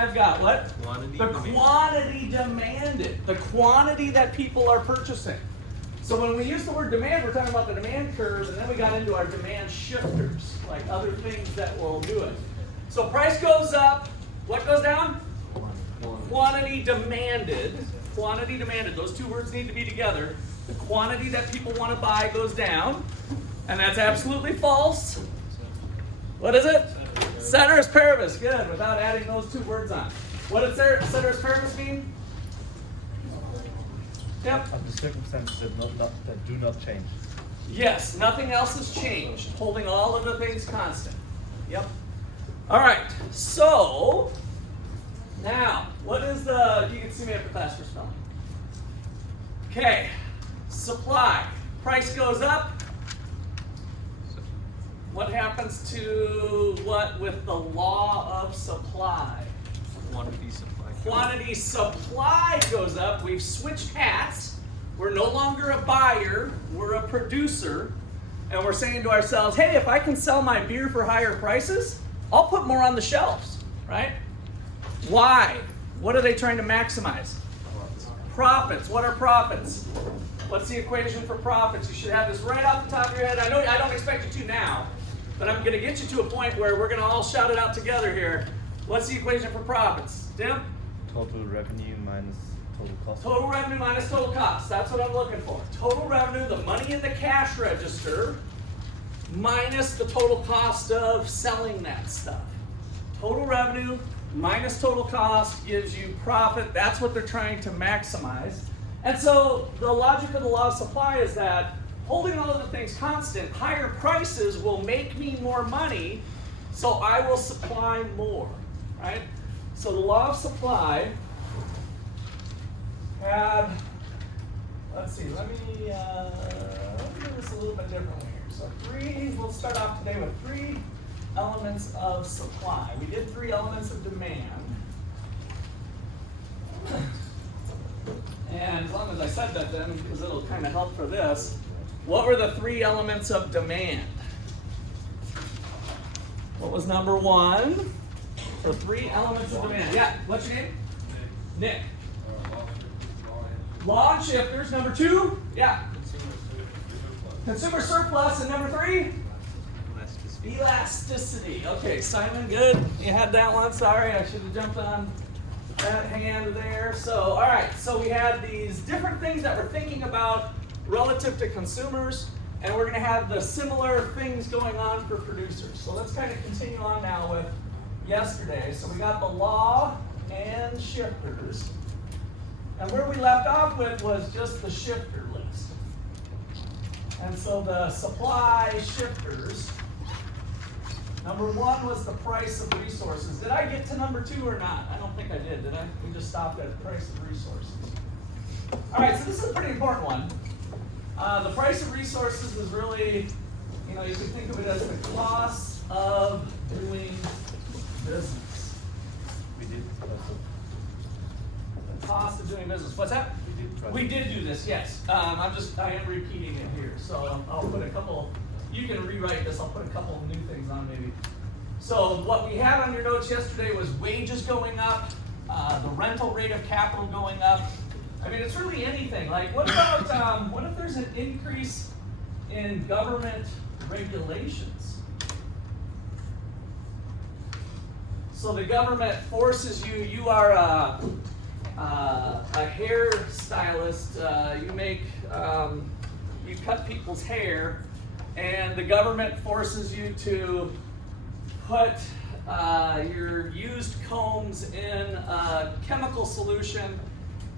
I've got what? Quantity the demanded. quantity demanded. The quantity that people are purchasing. So when we use the word demand, we're talking about the demand curve, and then we got into our demand shifters, like other things that will do it. So price goes up, what goes down? Quantity demanded. Quantity demanded. Those two words need to be together. The quantity that people want to buy goes down, and that's absolutely false. What is it? Ceteris paribus. Good, without adding those two words on. What does ceteris paribus mean? Yep. Of the circumstances that do not change. Yes, nothing else has changed. Holding all of the things constant. Yep. All right, so now, what is you can see me after class for spelling. Okay, supply. Price goes up. What happens to what with the law of supply? Quantity supply. Quantity supply goes up. We've switched hats. We're no longer a buyer, we're a producer. And we're saying to ourselves, hey, if I can sell my beer for higher prices, I'll put more on the shelves, right? Why? What are they trying to maximize? Profits. What are profits? What's the equation for profits? You should have this right off the top of your head. I know I don't expect you to now, but I'm going to get you to a point where we're going to all shout it out together here. What's the equation for profits? Tim? Total revenue minus total cost. Total revenue minus total cost. That's what I'm looking for. Total revenue, the money in the cash register, minus the total cost of selling that stuff. Total revenue minus total cost gives you profit. That's what they're trying to maximize. And so the logic of the law of supply is that holding all of the things constant, higher prices will make me more money, so I will supply more, right? So the law of supply had, let's see, let me do this a little bit differently here. So we'll start off today with 3 elements of supply. We did 3 elements of demand. And as long as I said that then, because it'll kind of help for this, what were the 3 elements of demand? What was number 1? So 3 elements of demand. Yeah, what's your name? Nick. Law and shifters. Number 2? Yeah. Consumer surplus. And number 3? Elasticity. Okay, Simon, good. You had that one. Sorry, I should have jumped on that hand there. So, all right. So we had these different things that we're thinking about relative to consumers, and we're going to have the similar things going on for producers. So let's kind of continue on now with yesterday. So we got the law and shifters. And where we left off with was just the shifter list. And so the supply shifters, number 1 was the price of resources. Did I get to number 2 or not? I don't think I did I? We just stopped at the price of resources. All right, so this is a pretty important one. The price of resources is really, you can think of it as the cost of doing business. We did. The cost of doing business. What's that? We did do this, yes. I am repeating it here. So I'll put a couple, you can rewrite this, I'll put a couple of new things on maybe. So what we had on your notes yesterday was wages going up, the rental rate of capital going up. I mean, it's really anything. Like, what about, what if there's an increase in government regulations? So the government forces you, you are a hairstylist, you cut people's hair, and the government forces you to put your used combs in a chemical solution,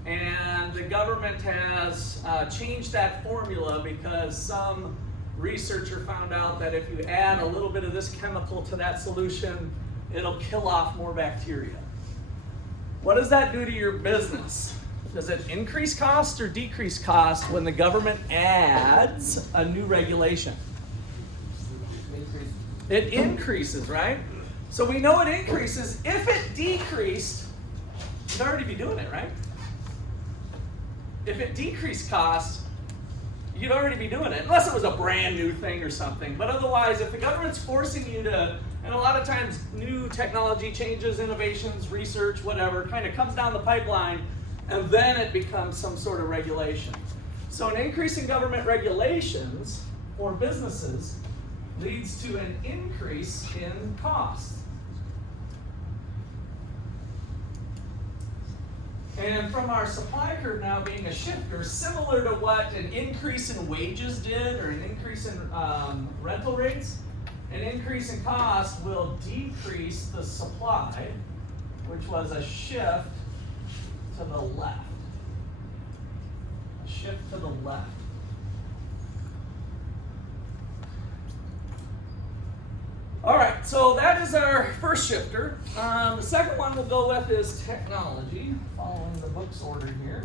and the government has changed that formula because some researcher found out that if you add a little bit of this chemical to that solution, it'll kill off more bacteria. What does that do to your business? Does it increase cost or decrease cost when the government adds a new regulation? It increases, right? So we know it increases. If it decreased, you'd already be doing it, right? If it decreased cost, you'd already be doing it, unless it was a brand new thing or something. But otherwise, if the government's forcing you to And a lot of times new technology changes, innovations, research, whatever, kind of comes down the pipeline, and then it becomes some sort of regulation. So an increase in government regulations for businesses leads to an increase in costs. And from our supply curve now being a shifter, similar to what an increase in wages did or an increase in rental rates, an increase in cost will decrease the supply, which was a shift to the left. A shift to the left. All right, so that is our first shifter. The second one we'll go with is technology, following the book's order here.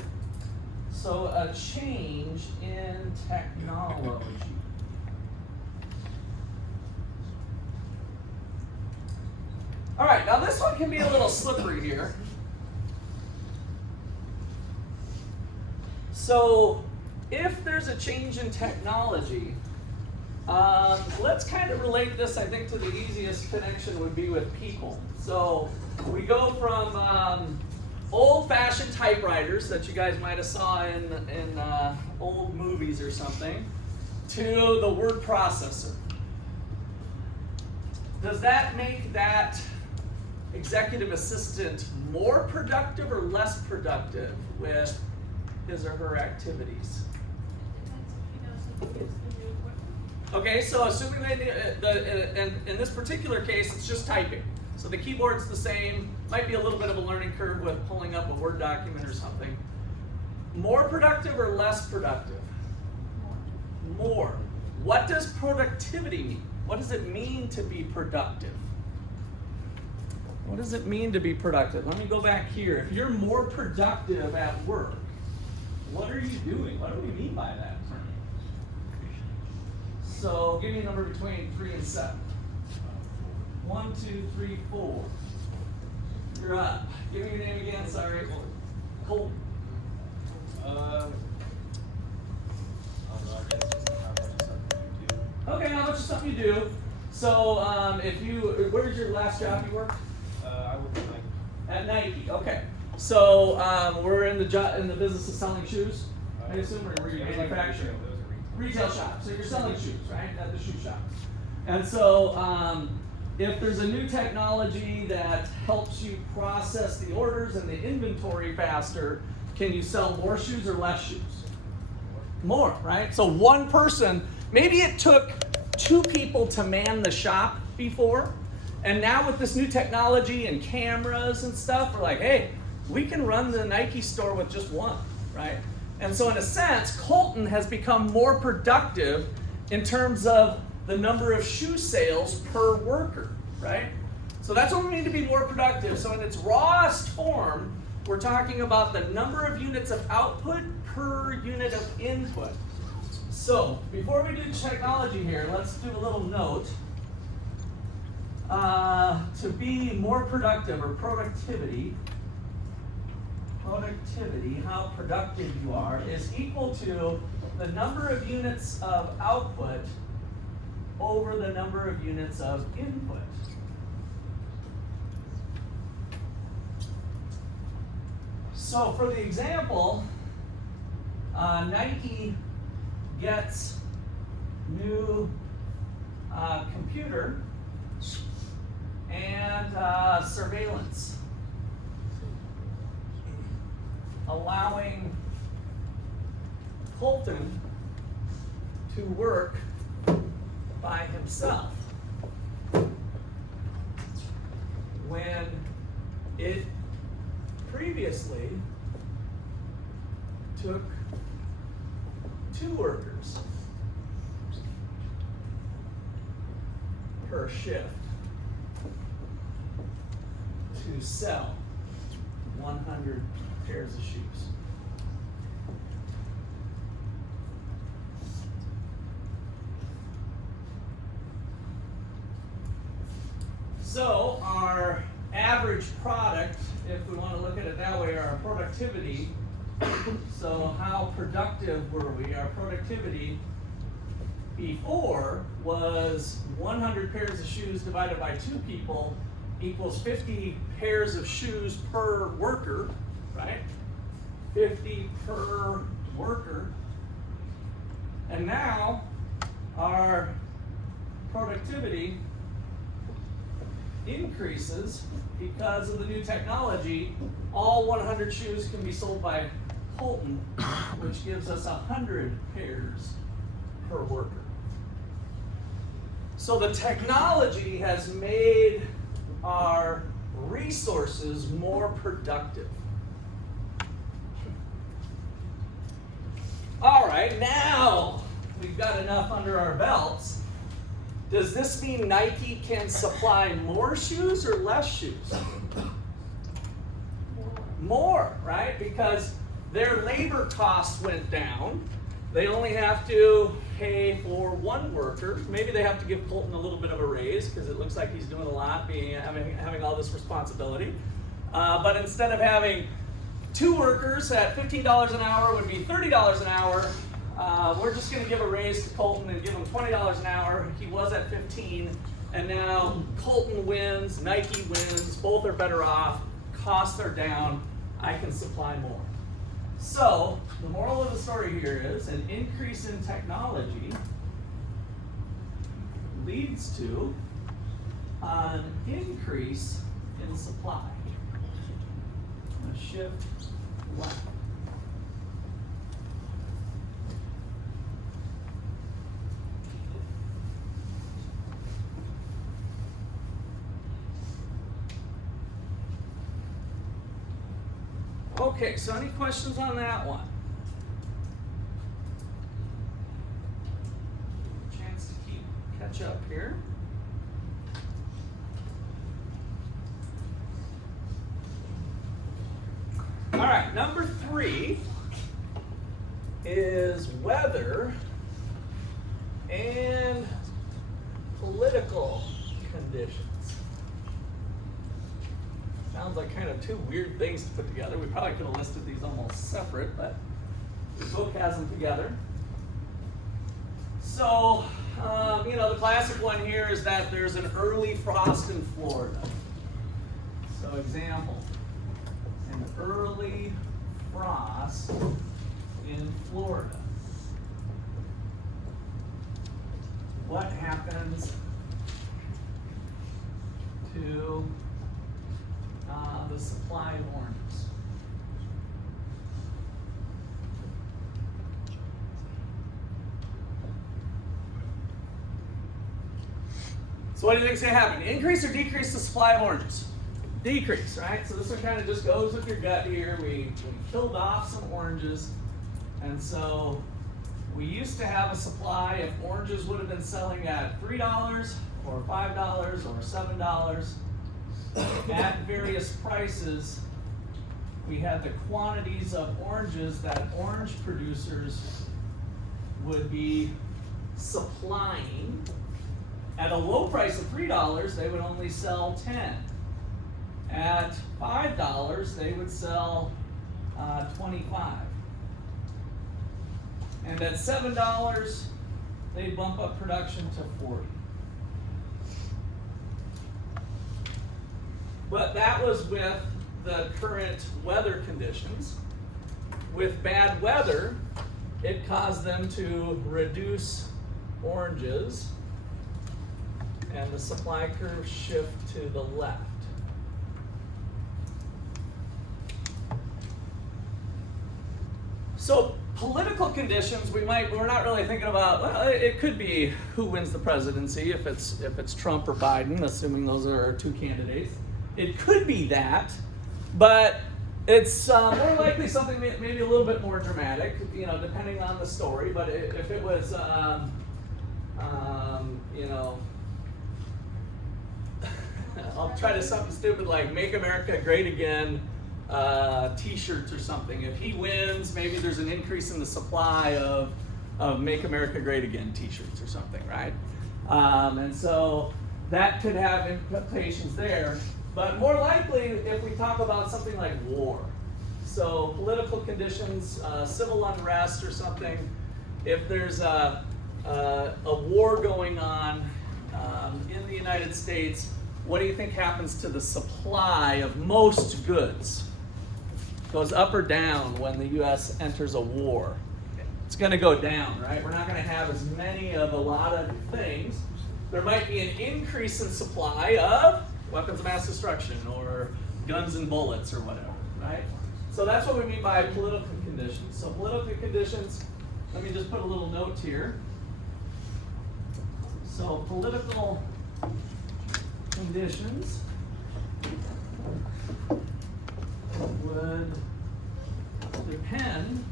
So a change in technology. All right, now this one can be a little slippery here. So if there's a change in technology, let's kind of relate this, I think, to the easiest connection would be with people. So we go from old-fashioned typewriters that you guys might have saw in old movies or something to the word processor. Does that make that executive assistant more productive or less productive with his or her activities? Okay, so assuming in this particular case, it's just typing. So the keyboard's the same, might be a little bit of a learning curve with pulling up a Word document or something. More productive or less productive? More. What does productivity mean? What does it mean to be productive? What does it mean to be productive? Let me go back here. If you're more productive at work, what are you doing? What do we mean by that term? So give me a number between 3 and 7. 1, 2, 3, 4. You're up. Give me your name again. Sorry. Cole. Okay, how much is something you do? So where's your last job you worked? I work at Nike. At Nike. Okay. So we're in the business of selling shoes. I assume, or were you manufacturing? Retail shop. So you're selling shoes, right? At the shoe shop. And so if there's a new technology that helps you process the orders and the inventory faster, can you sell more shoes or less shoes? More, right? So one person, maybe it took 2 people to man the shop before, and now with this new technology and cameras and stuff, we're like, hey, we can run the Nike store with just 1, right? And so in a sense, Colton has become more productive in terms of the number of shoe sales per worker, right? So that's what we mean to be more productive. So in its rawest form, we're talking about the number of units of output per unit of input. So before we do technology here, let's do a little note. To be more productive, or productivity, how productive you are, is equal to the number of units of output over the number of units of input. So for the example, Nike gets new computer and surveillance, allowing Colton to work by himself when it previously took 2 workers per shift to sell 100 pairs of shoes. So our average product, if we want to look at it that way, our productivity, so how productive were we? Our productivity before was 100 pairs of shoes divided by 2 people equals 50 pairs of shoes per worker, right? 50 per worker. And now our productivity increases because of the new technology. All 100 shoes can be sold by Colton, which gives us 100 pairs per worker. So the technology has made our resources more productive. All right, now we've got enough under our belts. Does this mean Nike can supply more shoes or less shoes? More, right? Because their labor costs went down. They only have to pay for 1 worker. Maybe they have to give Colton a little bit of a raise because it looks like he's doing a lot, having all this responsibility. But instead of having 2 workers at $15 an hour would be $30 an hour. We're just going to give a raise to Colton and give him $20 an hour. He was at 15, and now Colton wins, Nike wins, both are better off, costs are down, I can supply more. So, the moral of the story here is an increase in technology leads to an increase in supply. I'm going to shift left. Okay, so any questions on that one? Chance to catch up here. All right, number 3 is weather and political conditions. Sounds like kind of 2 weird things to put together. We probably could have listed these almost separate, but the book has them together. So, the classic one here is that there's an early frost in Florida. So, example, an early frost in Florida. What happens to the supply of oranges? So what do you think is going to happen? Increase or decrease the supply of oranges? Decrease, right? So this one kind of just goes with your gut here. We killed off some oranges, and so we used to have a supply. If oranges would have been selling at $3 or $5 or $7 at various prices, we had the quantities of oranges that orange producers would be supplying. At a low price of $3, they would only sell 10. At $5, they would sell 25. And at $7, they bump up production to 40. But that was with the current weather conditions. With bad weather, it caused them to reduce oranges, and the supply curve shift to the left. So political conditions, we're not really thinking about. Well, it could be who wins the presidency, if it's Trump or Biden, assuming those are our 2 candidates. It could be that, but it's more likely something maybe a little bit more dramatic, depending on the story. But if it was, I'll try to something stupid like "Make America Great Again" T-shirts or something. If he wins, maybe there's an increase in the supply of "Make America Great Again" T-shirts or something, right? And so that could have implications there. But more likely, if we talk about something like war, so political conditions, civil unrest or something, if there's a a war going on in the United States, what do you think happens to the supply of most goods? Goes up or down when the U.S. enters a war? It's going to go down, right? We're not going to have as many of a lot of things. There might be an increase in supply of weapons of mass destruction or guns and bullets or whatever, right? So that's what we mean by political conditions. So political conditions, let me just put a little note here. So political conditions would depend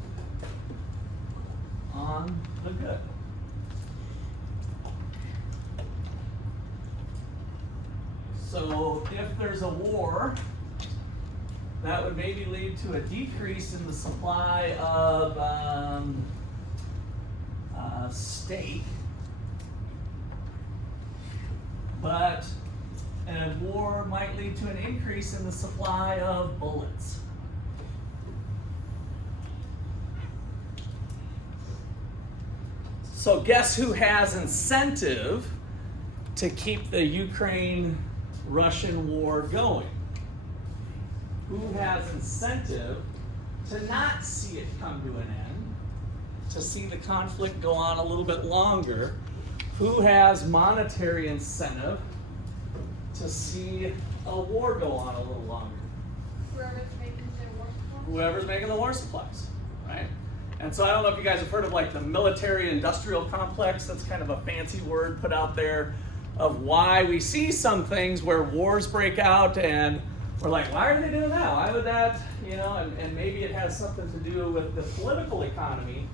on the good. So if there's a war, that would maybe lead to a decrease in the supply of steak, but a war might lead to an increase in the supply of bullets. So guess who has incentive to keep the Ukraine-Russian war going? Who has incentive to not see it come to an end, to see the conflict go on a little bit longer? Who has monetary incentive to see a war go on a little longer? Whoever's making the war supplies. Whoever's making the war supplies, right? And so I don't know if you guys have heard of like the military-industrial complex. That's kind of a fancy word put out there of why we see some things where wars break out and we're like, why are they doing that? Why would that, and maybe it has something to do with the political economy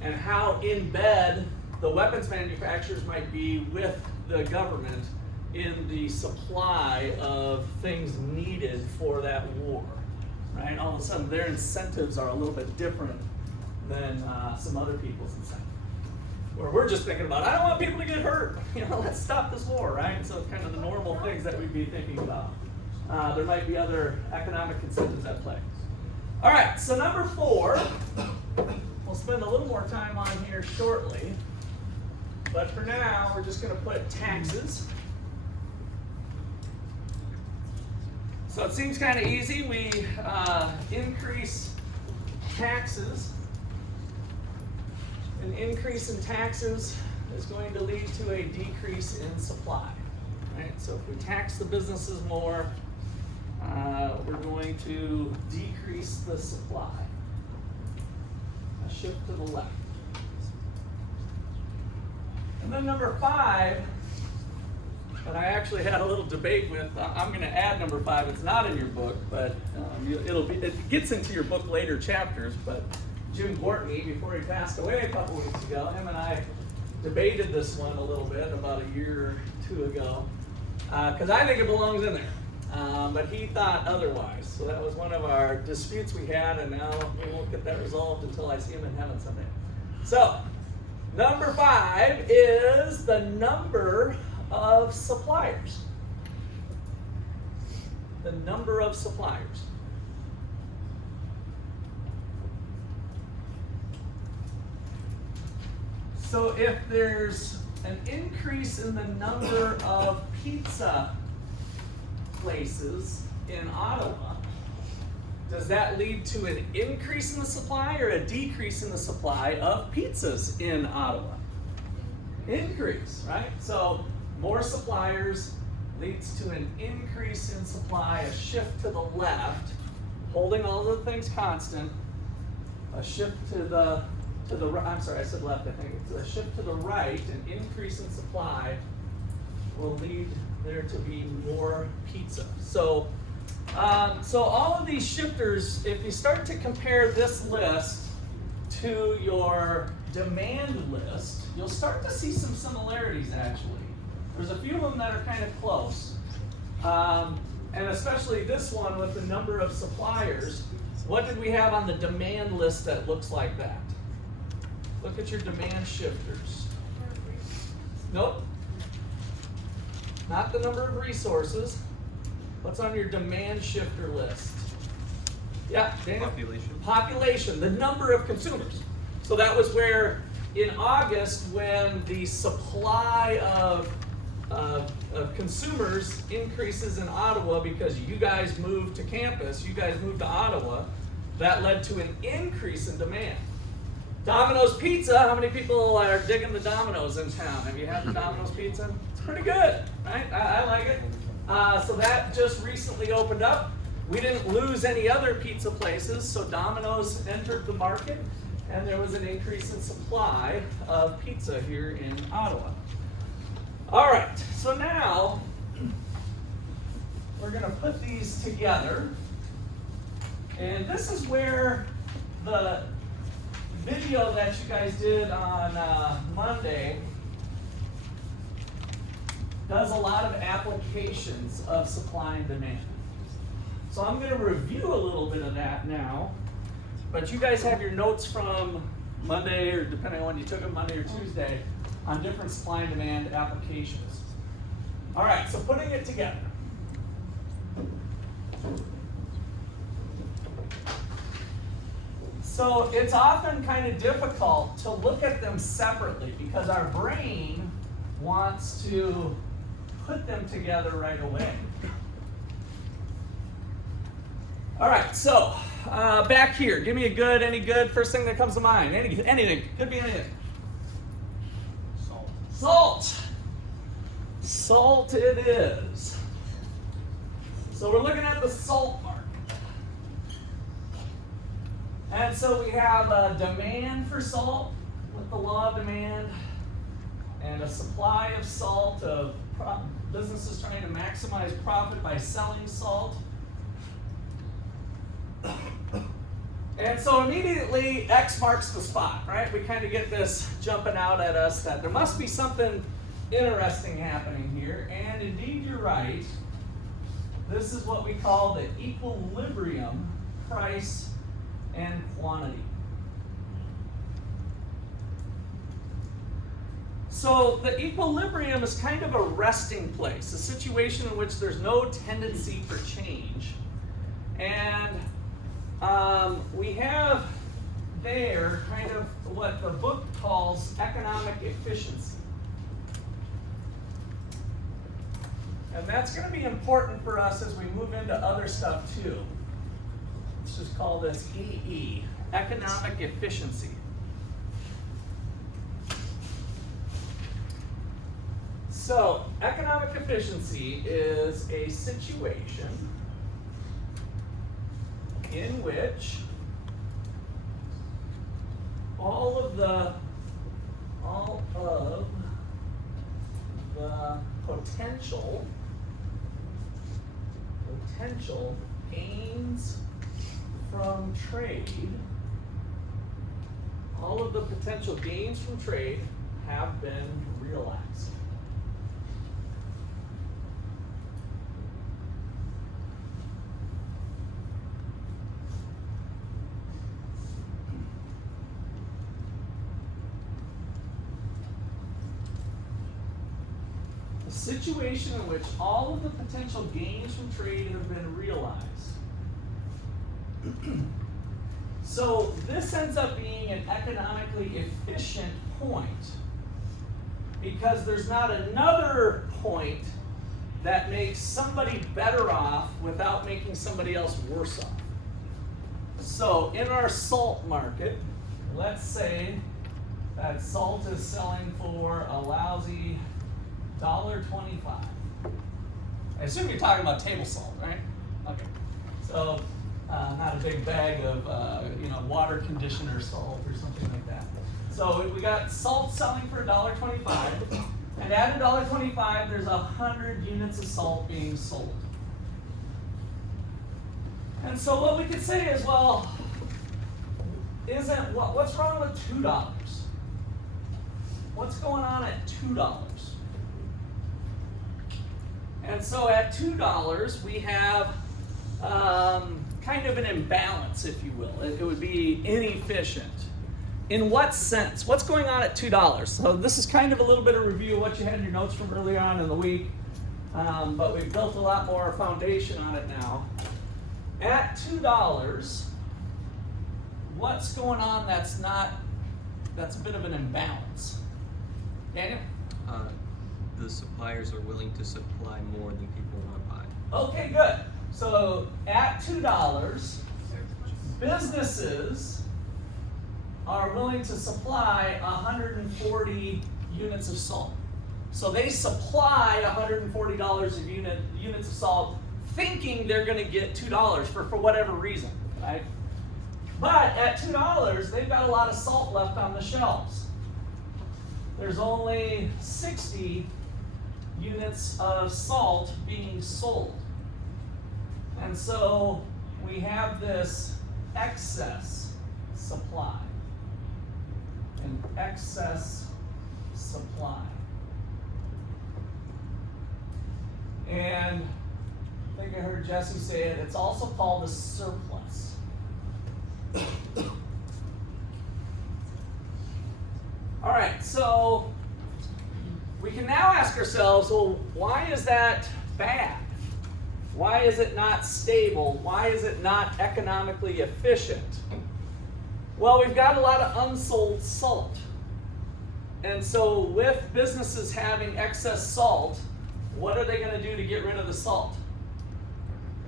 and how in bed the weapons manufacturers might be with the government in the supply of things needed for that war, right? All of a sudden their incentives are a little bit different than some other people's incentives. Where we're just thinking about, I don't want people to get hurt. Let's stop this war, right? So it's kind of the normal things that we'd be thinking about. There might be other economic incentives at play. All right, so number 4, we'll spend a little more time on here shortly. But for now, we're just going to put taxes. So it seems kind of easy. We increase taxes. An increase in taxes is going to lead to a decrease in supply, right? So if we tax the businesses more, we're going to decrease the supply. A shift to the left. And then number 5, that I actually had a little debate with. I'm going to add number 5. It's not in your book, but it gets into your book later chapters. But Jim Gortney, before he passed away a couple weeks ago, him and I debated this one a little bit about a year or 2 ago, because I think it belongs in there, but he thought otherwise. So that was one of our disputes we had, and now we won't get that resolved until I see him in heaven someday. So number 5 is the number of suppliers. The number of suppliers. So if there's an increase in the number of pizza places in Ottawa, does that lead to an increase in the supply or a decrease in the supply of pizzas in Ottawa? Increase, right? So more suppliers leads to an increase in supply, a shift to the left, holding all the things constant, a shift to the right, I'm sorry, I said left, I think. It's a shift to the right, an increase in supply will lead there to be more pizza. So all of these shifters, if you start to compare this list to your demand list, you'll start to see some similarities actually. There's a few of them that are kind of close. And especially this one with the number of suppliers. What did we have on the demand list that looks like that? Look at your demand shifters. Nope. Not the number of resources. What's on your demand shifter list? Yeah, Daniel? Population. Population, the number of consumers. So that was where in August, when the supply of consumers increases in Ottawa because you guys moved to campus, you guys moved to Ottawa, that led to an increase in demand. Domino's Pizza, how many people are digging the Domino's in town? Have you had the Domino's Pizza? It's pretty good, right? I like it. So that just recently opened up. We didn't lose any other pizza places, so Domino's entered the market, and there was an increase in supply of pizza here in Ottawa. All right, so now we're gonna put these together, and this is where the video that you guys did on Monday does a lot of applications of supply and demand. So I'm going to review a little bit of that now, but you guys have your notes from Monday, or depending on when you took them, Monday or Tuesday, on different supply and demand applications. All right, so putting it together. So it's often kind of difficult to look at them separately because our brain wants to put them together right away. All right, so back here, give me a good, any good, first thing that comes to mind. Anything, could be anything. Salt. Salt. Salt it is. So we're looking at the salt market. And so we have a demand for salt with the law of demand, and a supply of salt of businesses trying to maximize profit by selling salt. And so immediately X marks the spot, right? We kind of get this jumping out at us that there must be something interesting happening here. And indeed, you're right. This is what we call the equilibrium price and quantity. So the equilibrium is kind of a resting place, a situation in which there's no tendency for change. And we have there kind of what the book calls economic efficiency. And that's going to be important for us as we move into other stuff too. Let's just call this EE, economic efficiency. So, economic efficiency is a situation in which all of the potential gains from trade, all of the potential gains from trade have been realized. A situation in which all of the potential gains from trade have been realized. So this ends up being an economically efficient point because there's not another point that makes somebody better off without making somebody else worse off. So in our salt market, let's say that salt is selling for a lousy $1.25. I assume you're talking about table salt, right? Okay. So not a big bag of water conditioner salt or something like that. So we got salt selling for $1.25, and at $1.25, there's 100 units of salt being sold. And so what we could say is, well, what's wrong with $2? What's going on at $2? And so at $2, we have kind of an imbalance, if you will. It would be inefficient. In what sense? What's going on at $2? So this is kind of a little bit of review of what you had in your notes from earlier on in the week, but we've built a lot more foundation on it now. At $2, what's going on that's not that's a bit of an imbalance. Daniel? The suppliers are willing to supply more than people want to buy. Okay, good. So at $2, businesses are willing to supply 140 units of salt. So they supply $140 of units of salt, thinking they're going to get $2 for whatever reason, right? But at $2, they've got a lot of salt left on the shelves. There's only 60 units of salt being sold. And so we have this excess supply. An excess supply. And I think I heard Jesse say it, it's also called a surplus. All right, so we can now ask ourselves, well, why is that bad? Why is it not stable? Why is it not economically efficient? Well, we've got a lot of unsold salt. And so with businesses having excess salt, what are they going to do to get rid of the salt?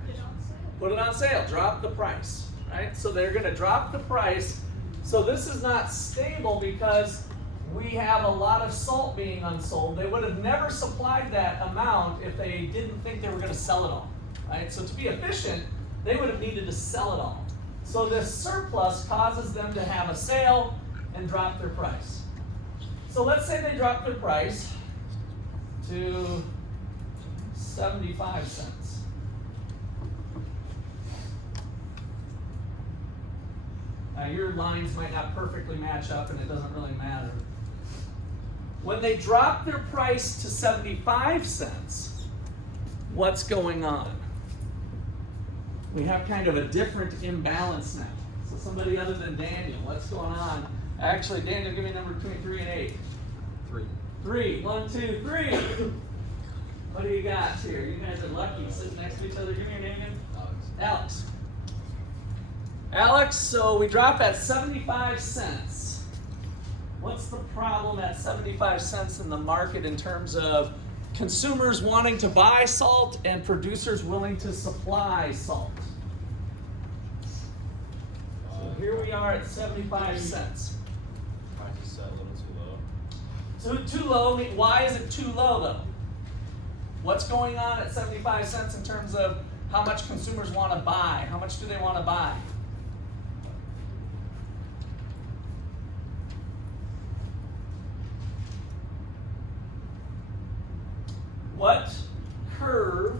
Put it on sale. Put it on sale, drop the price, right? So they're going to drop the price. So this is not stable because we have a lot of salt being unsold. They would have never supplied that amount if they didn't think they were going to sell it all, right? So to be efficient, they would have needed to sell it all. So this surplus causes them to have a sale and drop their price. So let's say they drop their price to 75 cents. Now your lines might not perfectly match up and it doesn't really matter. When they drop their price to 75 cents, what's going on? We have kind of a different imbalance now. So somebody other than Daniel, what's going on? Actually, Daniel, give me a number between 3 and 8. 3. 3. 1, 2, 3. What do you got here? You guys are lucky sitting next to each other. Give me your name again. Alex. Alex, so we drop at 75 cents. What's the problem at 75 cents in the market in terms of consumers wanting to buy salt and producers willing to supply salt? So here we are at 75 cents. Price is set a little too low. So too low, why is it too low though? What's going on at 75 cents in terms of how much consumers want to buy? How much do they want to buy? What curve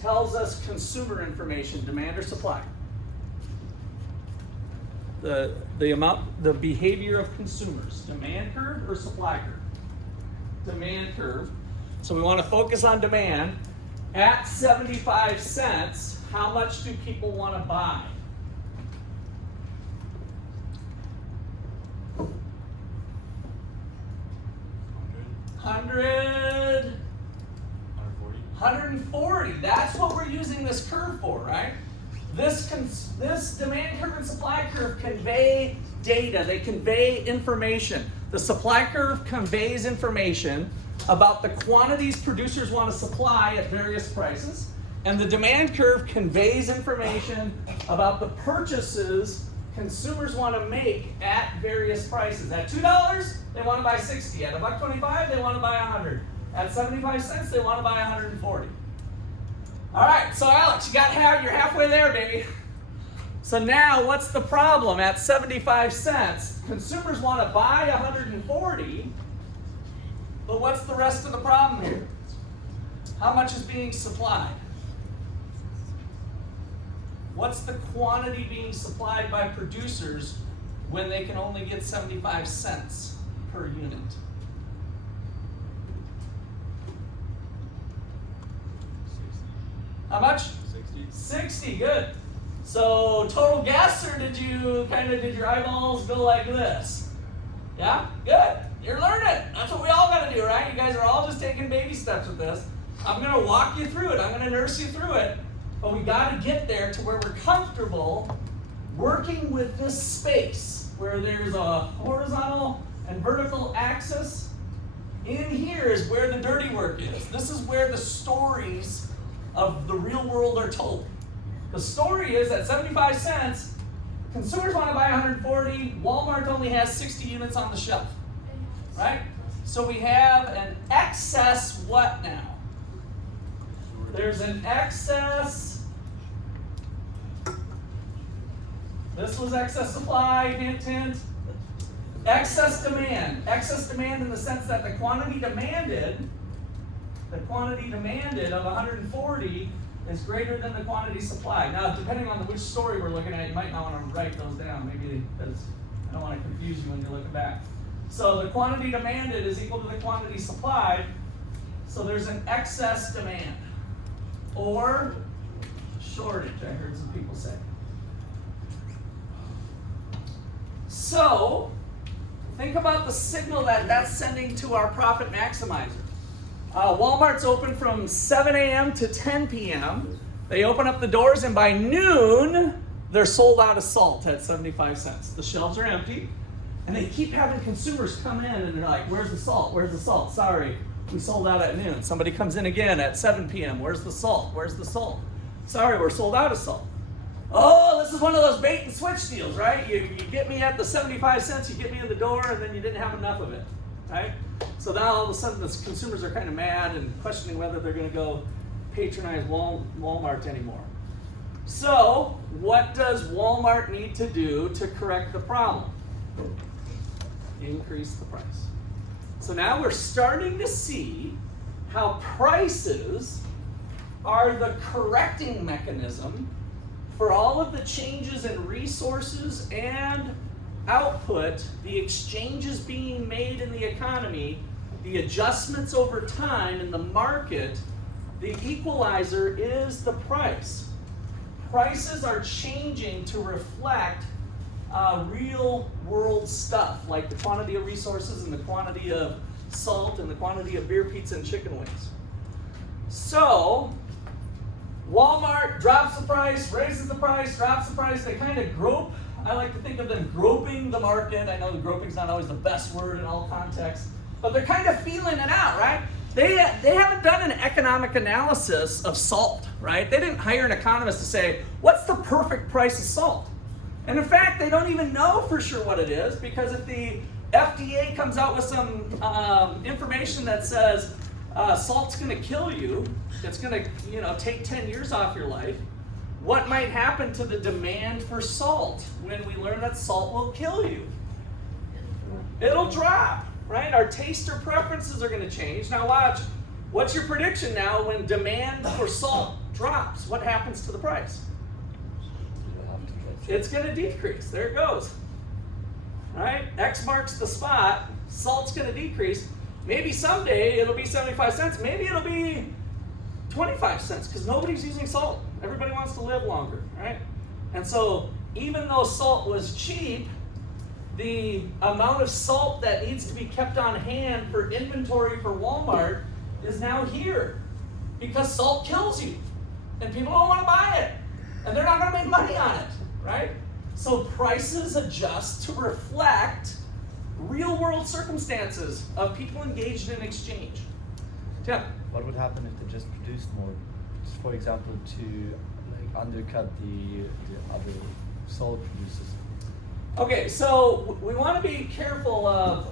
tells us consumer information, demand or supply? The amount, the behavior of consumers, demand curve or supply curve? Demand curve. So we want to focus on demand. At 75 cents, how much do people want to buy? $100. 140. That's what we're using this curve for, right? This demand curve and supply curve convey data. They convey information. The supply curve conveys information about the quantities producers want to supply at various prices, and the demand curve conveys information about the purchases consumers want to make at various prices. At $2, they want to buy 60. At $1.25, they want to buy 100. At 75 cents, they want to buy 140. All right, so Alex, you're halfway there, baby. So now, what's the problem? At 75 cents, consumers want to buy 140, but what's the rest of the problem here? How much is being supplied? What's the quantity being supplied by producers when they can only get 75 cents per unit? How much? 60. 60, good. So total guess, or did your eyeballs go like this? Yeah? Good. You're learning. That's what we all got to do, right? You guys are all just taking baby steps with this. I'm going to walk you through it. I'm going to nurse you through it. But we got to get there to where we're comfortable working with this space. where there's a horizontal and vertical axis. In here is where the dirty work is. This is where the stories of the real world are told. The story is at 75 cents, consumers want to buy 140, Walmart only has 60 units on the shelf, right? So we have an excess what now? There's an excess. This was excess supply, hint, hint. Excess demand. Excess demand in the sense that the quantity demanded of 140 is greater than the quantity supplied. Now, depending on which story we're looking at, you might not want to write those down. Maybe because I don't want to confuse you when you're looking back. So the quantity demanded is equal to the quantity supplied. So there's an excess demand. Or shortage, I heard some people say. So, think about the signal that that's sending to our profit maximizer. Walmart's open from 7 a.m. to 10 p.m. They open up the doors, and by noon, they're sold out of salt at 75 cents. The shelves are empty, and they keep having consumers come in, and they're like, where's the salt? Where's the salt? Sorry, we sold out at noon. Somebody comes in again at 7 p.m. Where's the salt? Where's the salt? Sorry, we're sold out of salt. Oh, this is one of those bait and switch deals, right? You get me at the 75 cents, you get me in the door, and then you didn't have enough of it, right? So now all of a sudden the consumers are kind of mad and questioning whether they're going to go patronize Walmart anymore. So what does Walmart need to do to correct the problem? Increase the price. So now we're starting to see how prices are the correcting mechanism for all of the changes in resources and output, the exchanges being made in the economy, the adjustments over time in the market. The equalizer is the price. Prices are changing to reflect real world stuff, like the quantity of resources and the quantity of salt and the quantity of beer, pizza, and chicken wings. So Walmart drops the price, raises the price, drops the price. They kind of grope. I like to think of them groping the market. I know the groping's not always the best word in all contexts, but they're kind of feeling it out, right? They haven't done an economic analysis of salt, right? They didn't hire an economist to say, what's the perfect price of salt? And in fact, they don't even know for sure what it is, because if the FDA comes out with some information that says salt's going to kill you, it's going to take 10 years off your life, what might happen to the demand for salt when we learn that salt will kill you? It'll drop, right? Our taste or preferences are going to change. Now watch, what's your prediction now when demand for salt drops? What happens to the price? It's going to decrease. There it goes. All right? X marks the spot. Salt's going to decrease. Maybe someday it'll be 75 cents. Maybe it'll be 25 cents because nobody's using salt. Everybody wants to live longer, right? And so even though salt was cheap, the amount of salt that needs to be kept on hand for inventory for Walmart is now here because salt kills you and people don't want to buy it and they're not going to make money on it, right? So prices adjust to reflect real world circumstances of people engaged in exchange. Tim? What would happen if they just produced more? Just for example, to undercut the other salt producers. Okay, so we want to be careful of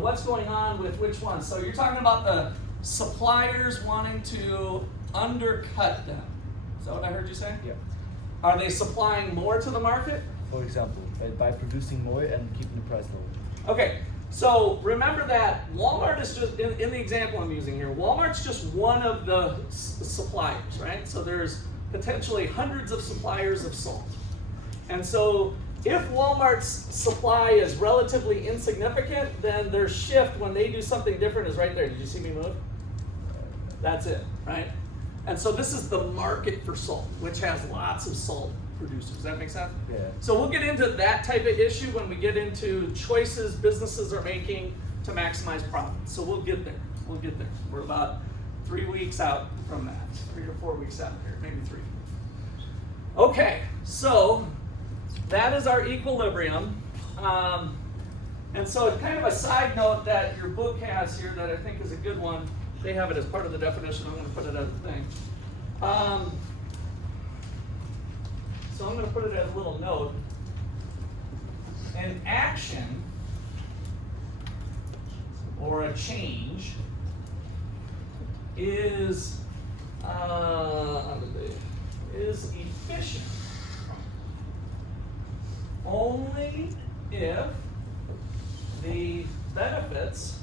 what's going on with which one. So you're talking about the suppliers wanting to undercut them. Is that what I heard you say? Yeah. Are they supplying more to the market? For example, by producing more and keeping the price lower. Okay, so remember that Walmart is just, in the example I'm using here, Walmart's just one of the suppliers, right? So there's potentially hundreds of suppliers of salt. And so if Walmart's supply is relatively insignificant, then their shift when they do something different is right there. Did you see me move? That's it, right? And so this is the market for salt, which has lots of salt producers. Does that make sense? Yeah. So we'll get into that type of issue when we get into choices businesses are making to maximize profits. So we'll get there. We'll get there. We're about 3 weeks out from that. 3 or 4 weeks out here, maybe 3. Okay, so that is our equilibrium. And so kind of a side note that your book has here that I think is a good one. They have it as part of the definition. I'm going to put it as a thing. So I'm going to put it as a little note. An action or a change is efficient only if the benefits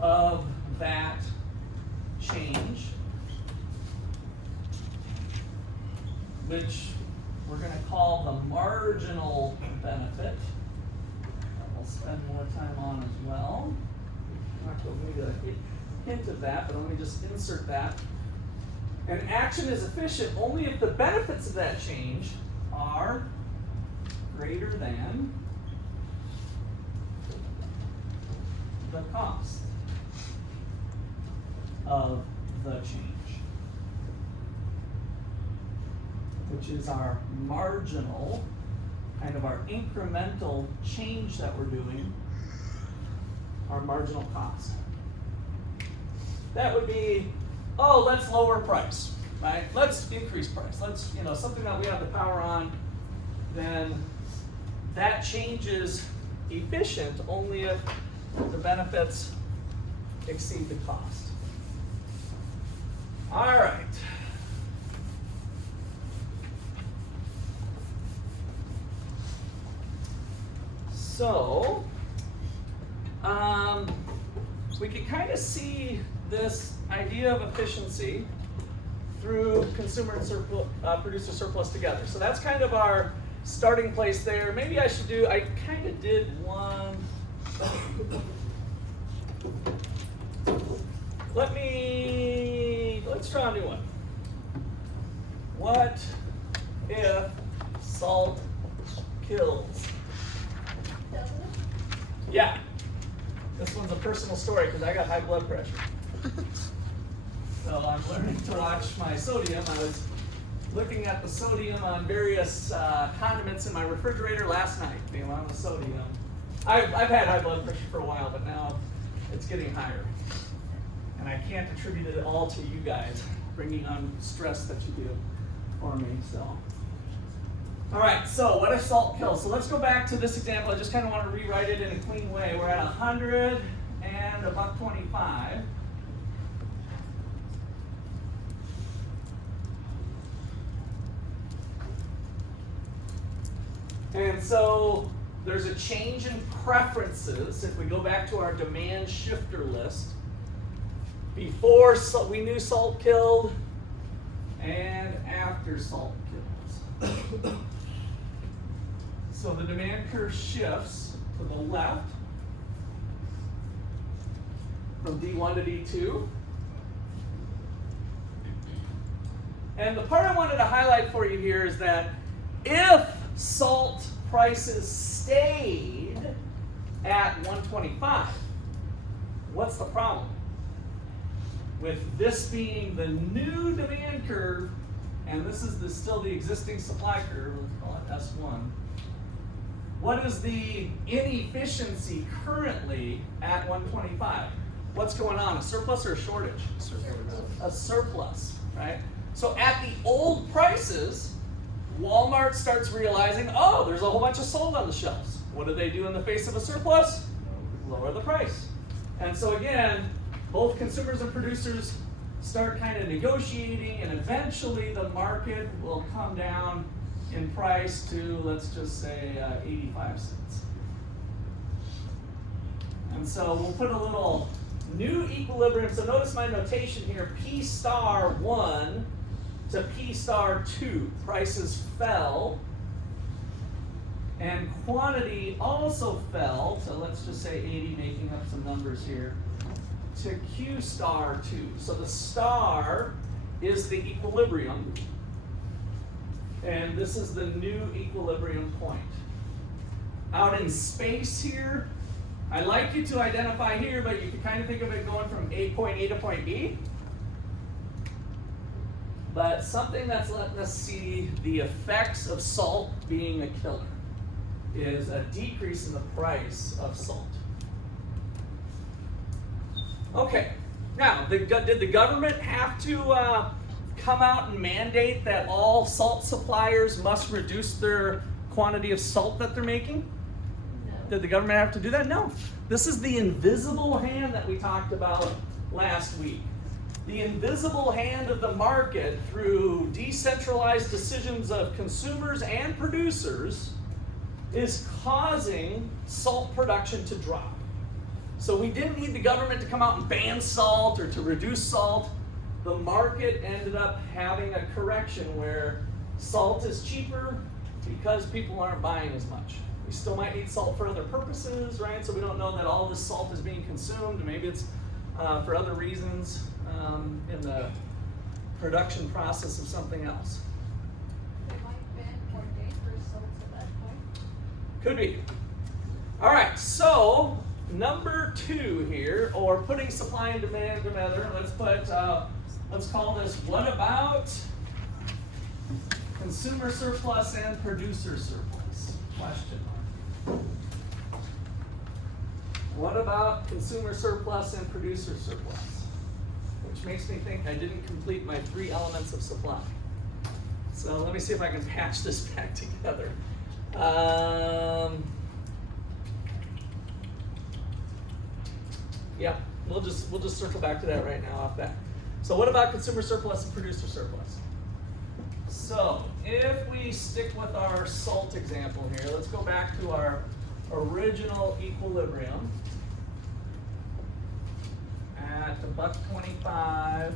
of that change, which we're going to call the marginal benefit, that we'll spend more time on as well. I'm not going to need a hint of that, but let me just insert that. An action is efficient only if the benefits of that change are greater than the cost of the change, which is our marginal, kind of our incremental change that we're doing, our marginal cost. That would be, oh, let's lower price, right? Let's increase price. Let's, something that we have the power on, then that change is efficient only if the benefits exceed the cost. All right. So, we can kind of see this idea of efficiency through consumer and producer surplus together. So that's kind of our starting place there. Maybe I should do, I kind of did one. Let's draw a new one. What if salt kills? Yeah. This one's a personal story because I got high blood pressure. So I'm learning to watch my sodium. I was looking at the sodium on various condiments in my refrigerator last night, the amount of sodium. I've had high blood pressure for a while, but now it's getting higher. And I can't attribute it all to you guys bringing on stress that you do for me, so. All right, so what if salt kills? So let's go back to this example. I just kind of want to rewrite it in a clean way. We're at 100 and $1.25. And so there's a change in preferences. If we go back to our demand shifter list, before we knew salt killed and after salt kills. So the demand curve shifts to the left from D1 to D2. And the part I wanted to highlight for you here is that if salt prices stayed at 125, what's the problem? With this being the new demand curve, and this is still the existing supply curve, let's call it S1. What is the inefficiency currently at 125? What's going on, a surplus or a shortage? A surplus, right? So at the old prices, Walmart starts realizing, oh, there's a whole bunch of salt on the shelves. What do they do in the face of a surplus? Lower the price. And so again, both consumers and producers start kind of negotiating, and eventually the market will come down in price to, let's just say, 85 cents. And so we'll put a little new equilibrium. So notice my notation here, P star 1 to P star 2. Prices fell, and quantity also fell, so let's just say 80, making up some numbers here, to Q star 2. So the star is the equilibrium, and this is the new equilibrium point. Out in space here, I'd like you to identify here, but you can kind of think of it going from point A to point B. but something that's letting us see the effects of salt being a killer is a decrease in the price of salt. Okay, now did the government have to come out and mandate that all salt suppliers must reduce their quantity of salt that they're making? No. Did the government have to do that? No. This is the invisible hand that we talked about last week. The invisible hand of the market through decentralized decisions of consumers and producers is causing salt production to drop. So we didn't need the government to come out and ban salt or to reduce salt. The market ended up having a correction where salt is cheaper because people aren't buying as much. We still might need salt for other purposes, right? So we don't know that all this salt is being consumed. Maybe it's for other reasons in the production process of something else. They might ban more dangerous salts at that point. Could be. All right, so number 2 here, or putting supply and demand together, let's call this, what about consumer surplus and producer surplus? Question mark. What about consumer surplus and producer surplus? Which makes me think I didn't complete my 3 elements of supply. So let me see if I can patch this back together. Yeah, we'll just circle back to that right now off that. So what about consumer surplus and producer surplus? So if we stick with our salt example here, let's go back to our original equilibrium at $1.25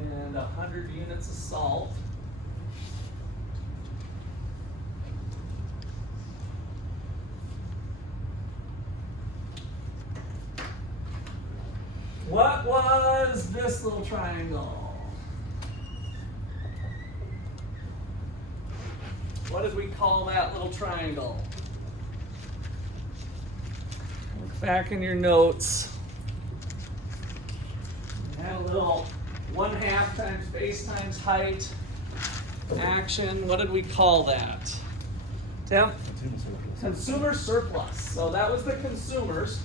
and 100 units of salt. What was this little triangle? What did we call that little triangle? Look back in your notes. We had a little 1/2 times base times height action. What did we call that? Tim? Consumer surplus. So that was the consumers.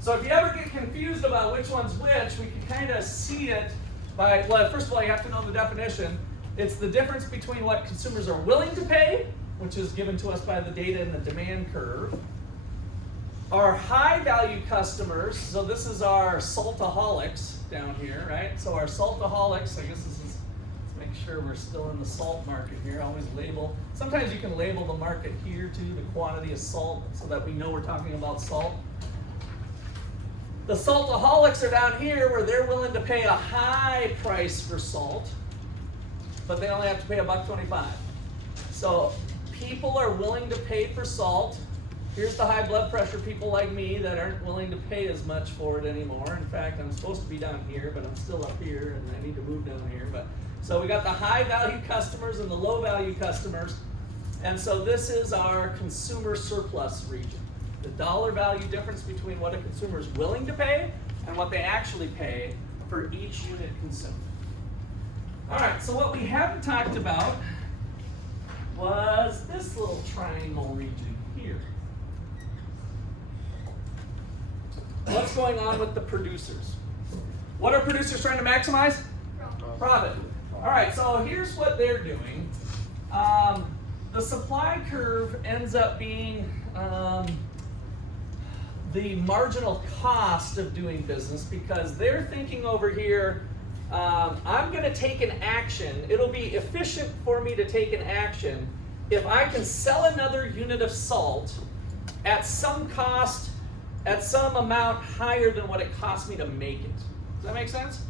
So if you ever get confused about which one's which, we can kind of see it by, well, first of all, you have to know the definition. It's the difference between what consumers are willing to pay, which is given to us by the data in the demand curve. Our high value customers, so this is our saltaholics down here, right? So our saltaholics, I guess this is, let's make sure we're still in the salt market here. Always label, sometimes you can label the market here too, the quantity of salt, so that we know we're talking about salt. The saltaholics are down here where they're willing to pay a high price for salt, but they only have to pay $1.25. So people are willing to pay for salt. Here's the high blood pressure people like me that aren't willing to pay as much for it anymore. In fact, I'm supposed to be down here, but I'm still up here and I need to move down here. But so we got the high value customers and the low value customers. And so this is our consumer surplus region. The dollar value difference between what a consumer is willing to pay and what they actually pay for each unit consumed. All right, so what we haven't talked about was this little triangle region here. What's going on with the producers? What are producers trying to maximize? Profit. All right, so here's what they're doing. The supply curve ends up being the marginal cost of doing business, because they're thinking over here, I'm going to take an action. It'll be efficient for me to take an action if I can sell another unit of salt at some cost, at some amount higher than what it cost me to make it. Does that make sense?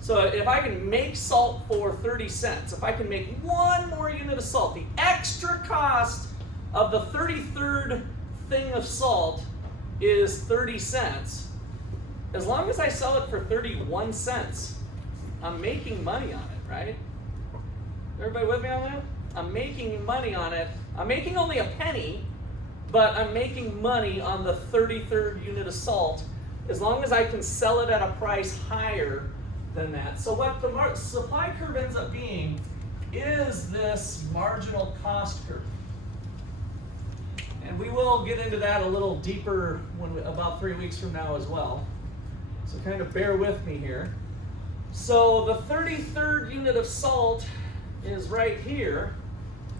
So if I can make salt for 30 cents, if I can make one more unit of salt, the extra cost of the 33rd thing of salt is 30 cents. As long as I sell it for 31 cents, I'm making money on it, right? Everybody with me on that? I'm making money on it. I'm making only a penny, but I'm making money on the 33rd unit of salt as long as I can sell it at a price higher than that. So what the supply curve ends up being is this marginal cost curve. And we will get into that a little deeper about 3 weeks from now as well. So kind of bear with me here. So the 33rd unit of salt is right here.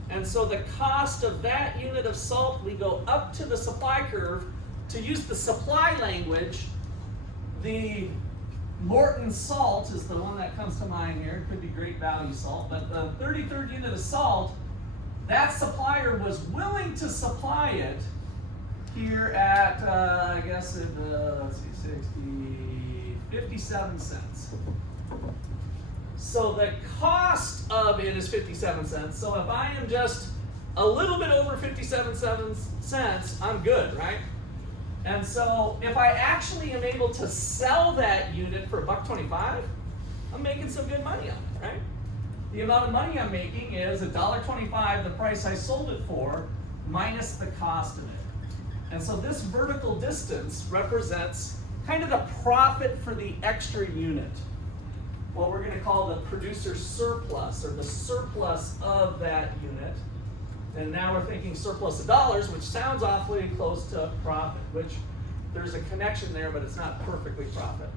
And so the cost of that unit of salt, we go up to the supply curve. To use the supply language, the Morton salt is the one that comes to mind here. It could be great value salt, but the 33rd unit of salt, that supplier was willing to supply it here at, I guess, let's see, 57 cents. So the cost of it is 57 cents. So if I am just a little bit over 57 cents, I'm good, right? And so if I actually am able to sell that unit for $1.25, I'm making some good money on it, right? The amount of money I'm making is $1.25, the price I sold it for, minus the cost of it. And so this vertical distance represents kind of the profit for the extra unit. What we're going to call the producer surplus, or the surplus of that unit. And now we're thinking surplus of dollars, which sounds awfully close to profit, which there's a connection there, but it's not perfectly profit.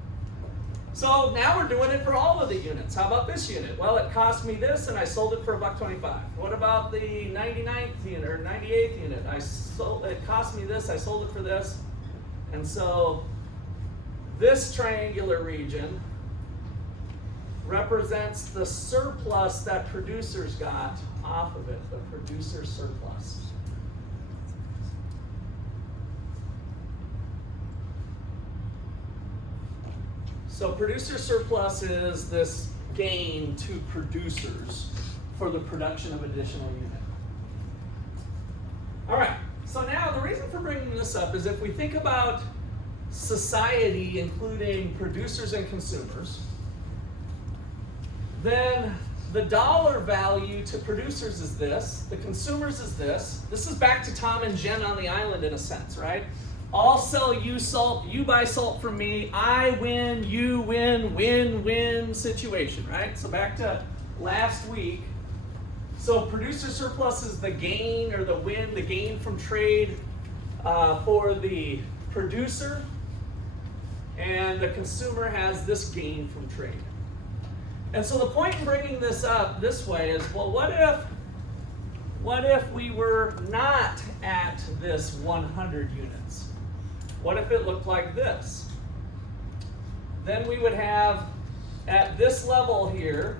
So now we're doing it for all of the units. How about this unit? Well, it cost me this, and I sold it for $1.25. What about the 99th unit or 98th unit? It cost me this, I sold it for this. And so this triangular region represents the surplus that producers got off of it, the producer surplus. So producer surplus is this gain to producers for the production of additional unit. All right, so now the reason for bringing this up is if we think about society, including producers and consumers, then the dollar value to producers is this, the consumers is this. This is back to Tom and Jen on the island in a sense, right? I'll sell you salt, you buy salt from me, I win, you win, win-win situation, right? So back to last week. So producer surplus is the gain or the win, the gain from trade for the producer, and the consumer has this gain from trade. And so the point in bringing this up this way is, well, what if we were not at this 100 units? What if it looked like this? Then we would have, at this level here,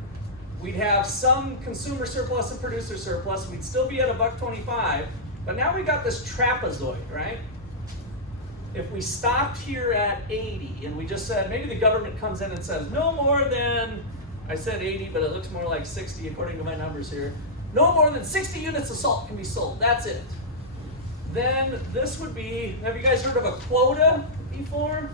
we'd have some consumer surplus and producer surplus. We'd still be at $1.25, but now we got this trapezoid, right? If we stopped here at 80 and we just said, maybe the government comes in and says, no more than, I said 80, but it looks more like 60 according to my numbers here. No more than 60 units of salt can be sold. That's it. Then this would be, have you guys heard of a quota before?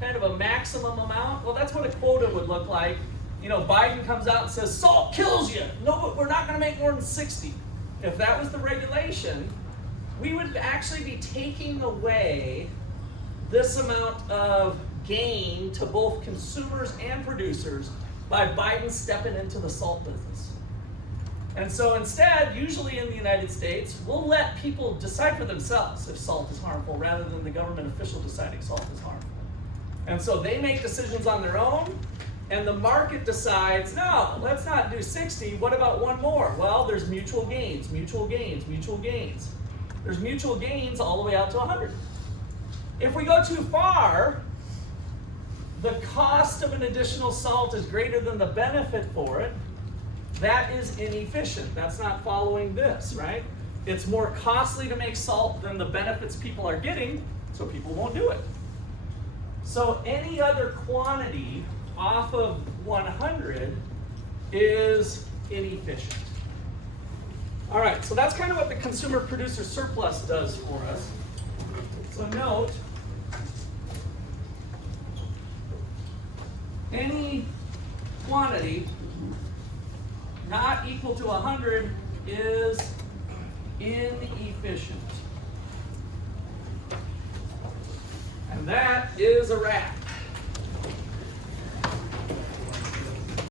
Kind of a maximum amount? Well, that's what a quota would look like. You know, Biden comes out and says, salt kills you. No, but we're not going to make more than 60. If that was the regulation, we would actually be taking away this amount of gain to both consumers and producers by Biden stepping into the salt business. And so instead, usually in the United States, we'll let people decide for themselves if salt is harmful rather than the government official deciding salt is harmful. And so they make decisions on their own, and the market decides, no, let's not do 60, what about one more? Well, there's mutual gains, mutual gains, mutual gains. There's mutual gains all the way out to 100. If we go too far, the cost of an additional salt is greater than the benefit for it. That is inefficient. That's not following this, right? It's more costly to make salt than the benefits people are getting, so people won't do it. So any other quantity off of 100 is inefficient. All right, so that's kind of what the consumer producer surplus does for us. So note, any quantity not equal to 100 is inefficient. And that is a wrap.